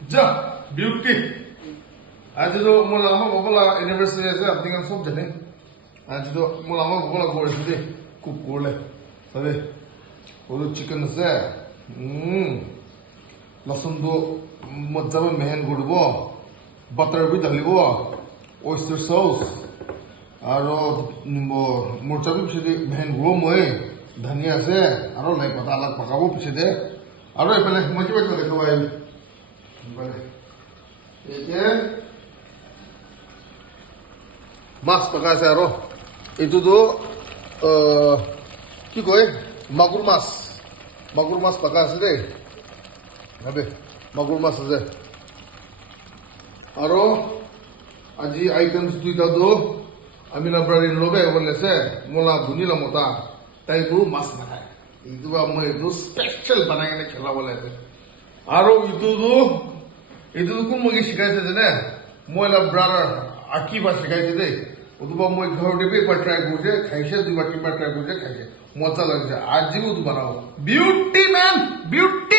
যা বিউটি আজিতো মোৰ আমাৰ ববলা এনিভাৰ্চাৰি আছে আপুনি কাম চব জানে আজিতো মোৰ আমাৰ ববলা কৰিছে দেই কুক কৰিলে চাবে সৰু চিকেন আছে লচুনটো মজাবে মেহেন কৰিব বাটাৰ বি ঢালিব oyster sauce আৰু মৰচা বি পিছে মেহেন কৰিব মই ধনিয়া আছে আৰু লাই পাতা অলপ পকাব পিছে দে আৰু এইফালে মই কিবা কিবা দেখাব আহিম এতিয়া মাছ পকাইছে আৰু এইটোতো কি কয় মাগুৰ মাছ পকা আছে দেই ভাবে মাগুৰ মাছ আছে আৰু আজি আইটেমছ দুইটাতো আমি নাব্ৰাৰিন লবে বলেছে মোলা ধুনীলা মতা তাইতো মাছ নাখায় এইটো মই এইটো স্পেচিয়েল বনাই কিনে খেলাব লাগে আৰু এইটোতো কোন মোক শিকাইছে জানে মই ব্ৰাদাৰ আকিবা শিকাইছে দেই অথবা মই ঘৰতে একবাৰ ট্ৰাই কৰিছে খাইছে দুবাৰ তিনিবাৰ ট্ৰাই কৰিছে খাইছে মজা লাগিছে আজিও তো বনাব বিউটি মেন বিউটি